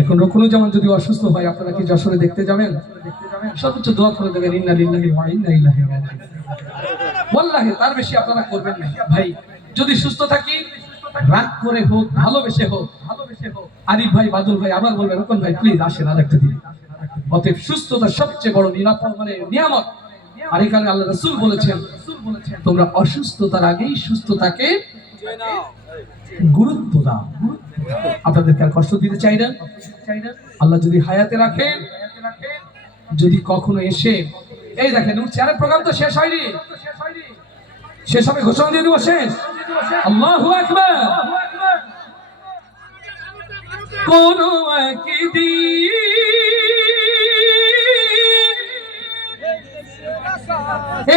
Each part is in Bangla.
এখন রুকনুজ্জামান যদি অসুস্থ হয় আপনারা কি যশোরে দেখতে যাবেন? সর্বোচ্চ দোয়া করে দেবেন ইন্না লিল্লাহি ওয়া ইন্না ইলাইহি রাজিউন। ওয়াল্লাহি তার বেশি আপনারা করবেন না ভাই। যদি সুস্থ থাকি রাগ করে হোক ভালোবেসে হোক, আরিফ ভাই বাদল ভাই আবার বলবেন রকন ভাই প্লিজ আসেন আর একটা দিন। অতএব সুস্থতা সবচেয়ে বড় নিরাপদ নিয়ামত। আর এখানে আল্লাহ রাসূল বলেছেন তোমরা অসুস্থতার আগেই সুস্থতাকে গুরুত্ব দাও। আপনাদেরকে আর কষ্ট দিতে চাই না। আল্লাহ যদি হায়াতে রাখে, যদি কখনো এসে এই দেখেন চেয়ারের প্রোগ্রাম তো শেষ হয়নি, শেষ হবে ঘোষণা দিয়ে দেবো শেষ। আল্লাহু আকবার। কোন একদিন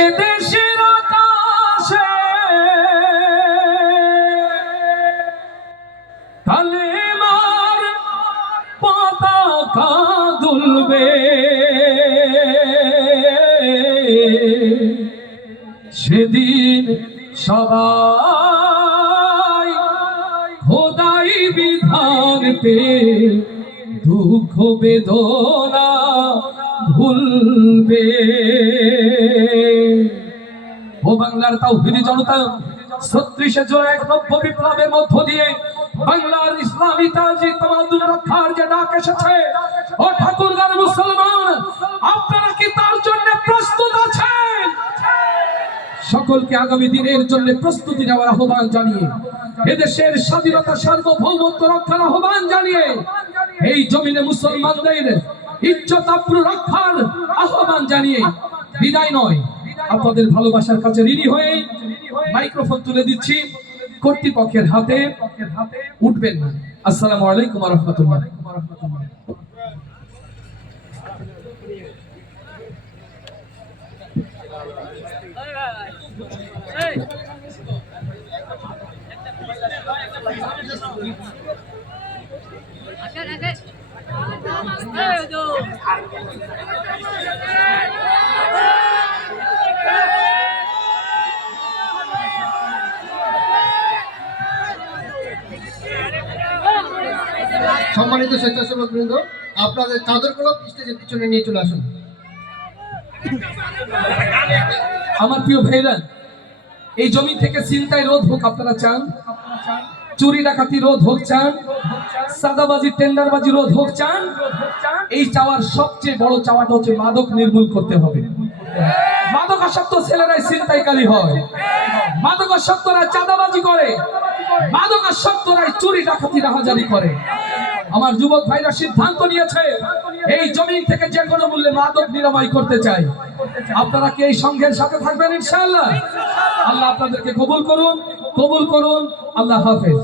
এদেশের আকাশে কালেমার পতাকা দুলবে, সেদিন সবাই খোদাই বিধান পে দুঃখ বেদনা ভুলবে। ও বাংলার তাওহীদি জনতা, ৩৬শে জুলাই নব্য বিপ্লবের মধ্য দিয়ে বাংলার ইসলামী তাজি তামাদ্দুন রক্ষার যে ডাক এসেছে, ও ঠাকুরগাঁর মুসলমান আপনারা কি তার জন্য প্রস্তুত আছেন? সকলকে আগামী দিনের জন্য প্রস্তুতি নেওয়ার আহ্বান জানিয়ে, এদেশের স্বাধীনতা সার্বভৌমত্ব রক্ষার আহ্বান জানিয়ে, এই জমিনে মুসলমানদের ইজ্জত আবরু রক্ষার আহ্বান জানিয়ে বিদায় নয়, আপনাদের ভালোবাসার কাছে ঋণী হয়ে মাইক্রোফোন তুলে দিচ্ছি কর্তৃপক্ষের হাতে। উঠবেন না। আসসালামু আলাইকুম ওয়া রাহমাতুল্লাহ। সম্মানিত স্বেচ্ছাসেবক বৃন্দ, আপনাদের চাদরগুলো স্টেজের পিছনে নিয়ে চলে আসুন। আমার প্রিয় ভাইরা, এই জমি থেকে ছিনতাই রোধ হোক আপনারা চান, চুরি ডাকাতি রোধ হোক চান, সাদাবাজি টেন্ডারবাজি রোধ হোক চান, এই চাওয়ার সবচেয়ে বড় চাওয়াটা হচ্ছে মাদক নির্মূল করতে হবে। মাদকাসক্ত ছেলেরাই ছিনতাইকারী হয়, মাদকাসক্তরা চাঁদাবাজি করে, মাদকাসক্তরাই চুরি ডাকাতি রাহাজারি করে। আমার যুবক ভাইরা সিদ্ধান্ত নিয়েছে এই জমিন থেকে যে কোনো মূল্যে মাদক নিরাময় করতে চাই। আপনারা কি এই সংঘের সাথে থাকবেন ইনশাআল্লাহ? আল্লাহ আপনাদেরকে কবুল করুন, কবুল করুন। আল্লাহ হাফেজ।